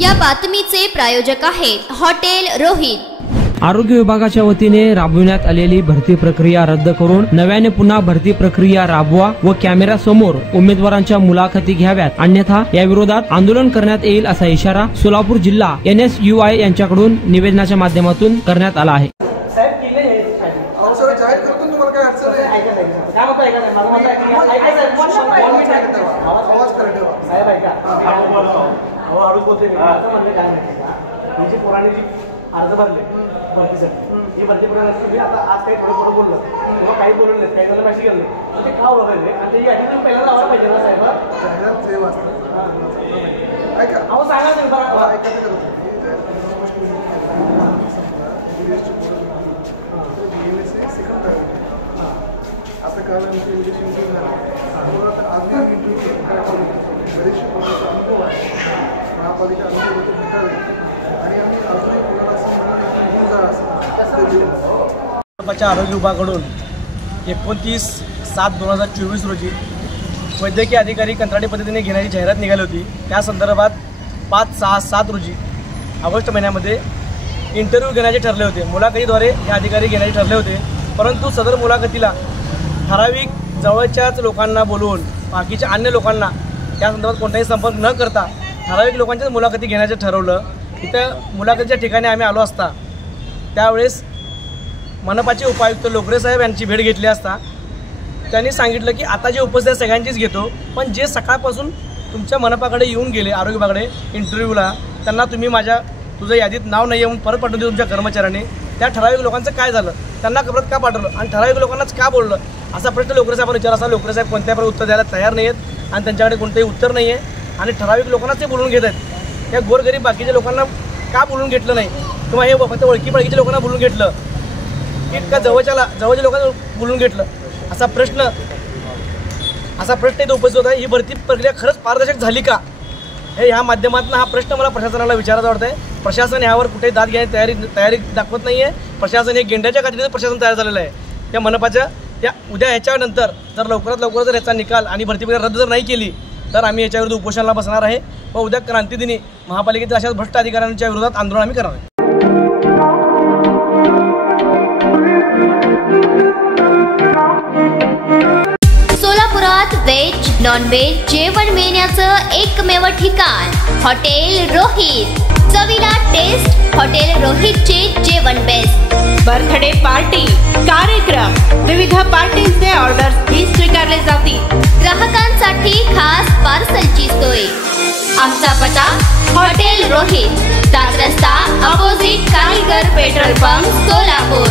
या बातमीचे प्रायोजक आहेत हॉटेल रोहित। आरोग्य विभागाच्या वतीने राबविण्यात आलेली भरती प्रक्रिया रद्द करून नव्याने पुन्हा भरती प्रक्रिया राबवा व कॅमेरा समोर उमेदवारांच्या मुलाखती घ्याव्यात, अन्यथा या विरोधात आंदोलन करण्यात येईल असा इशारा सोलापूर जिल्हा NSUI यांच्याकडून निवेदनाच्या माध्यमातून करण्यात आला आहे। अर्ज भरले भरतीसाठी ही भरती प्रक्रिया आता आज काही थोडं बोललं किंवा काही बोललं नाही, काही त्याला मॅसेज केलं नाही, ते का ओळखायचे आणि त्याची यादी तुम्ही पहिल्यांदा लावायला पाहिजे ना साहेब। अहो सांगा तुम्ही आरोग्य विभागाकडून 29/7/2024 रोजी वैद्यकीय अधिकारी कंत्राटी पद्धतीने घेण्याची जाहिरात निघाली होती। त्या संदर्भात 5/6/7 रोजी ऑगस्ट महिन्यामध्ये इंटरव्ह्यू घेण्याचे ठरले होते। मुलाखतीद्वारे हे अधिकारी घेण्याचे ठरले होते, परंतु सदर मुलाखतीला ठराविक जवळच्याच लोकांना बोलवून बाकीच्या अन्य लोकांना त्या संदर्भात कोणताही संपर्क न करता ठराविक लोकांच्याच मुलाखती घेण्याचे ठरवलं। इथं मुलाखतीच्या ठिकाणी आम्ही आलो असता त्यावेळेस मनपाचे उपायुक्त लोकरे साहेब यांची भेट घेतली असता त्यांनी सांगितलं की आता जे उपस्थित सगळ्यांचीच घेतो, पण जे सकाळपासून तुमच्या मनपाकडे येऊन गेले आरोग्य विभागाकडे इंटरव्ह्यूला त्यांना तुम्ही तुझं यादीत नाव नाही येऊन परत पाठवून दिलं तुमच्या कर्मचाऱ्यांनी, त्या ठराविक लोकांचं काय झालं, त्यांना परत का पाठवलं आणि ठराविक लोकांनाच का बोललं असा प्रश्न लोकरे साहेबांना विचार असता लोकरे साहेब कोणत्या प्रकारे उत्तर द्यायला तयार नाही आहेत आणि त्यांच्याकडे कोणतेही उत्तर नाही आहे आणि ठराविक लोकांनाच ते बोलून घेत आहेत। त्या गोरगरीब बाकीच्या लोकांना का बोलून घेतलं नाही किंवा हे फक्त ओळखी पळकीच्या लोकांना बोलून घेतलं इतका जवळच्या लोकांना बोलून घेतलं असा प्रश्न इथं उपस्थित होता। ही भरती प्रक्रिया खरंच पारदर्शक झाली का हे ह्या माध्यमातून हा प्रश्न मला प्रशासनाला विचारायचा वाटतंय। प्रशासन यावर कुठेही दाद घेण्याची तयारी दाखवत नाही आहे। प्रशासन हे गेंड्याच्या काठीने प्रशासन तयार झालेलं आहे। त्या मनपाच्या त्या उद्या ह्याच्यानंतर जर लवकरात लवकर जर याचा निकाल आणि भरती प्रक्रिया रद्द जर नाही केली तर आम्ही याच्याविरुद्ध उपोषणाला बसणार आहे व उद्या क्रांतीदिनी महापालिकेतील अशाच भ्रष्ट अधिकाऱ्यांच्या विरोधात आंदोलन आम्ही करणार आहे। सोलापुरात व्हेज नॉन व्हेज जेवण मिळण्याचं एकमेव ठिकाण हॉटेल रोहित। चवीला टेस्ट हॉटेल रोहितचे जेवण बेस्ट। बर्थडे पार्टी कार्यक्रम विविध पार्टीचे ऑर्डर्स ही स्वीकारले जातील। ग्राहकांसाठी खास पार्सलची सोय। आमचा पत्ता हॉटेल रोहित, 7 रस्ता अपोजिट कारीगर पेट्रोल पंप सोलापूर।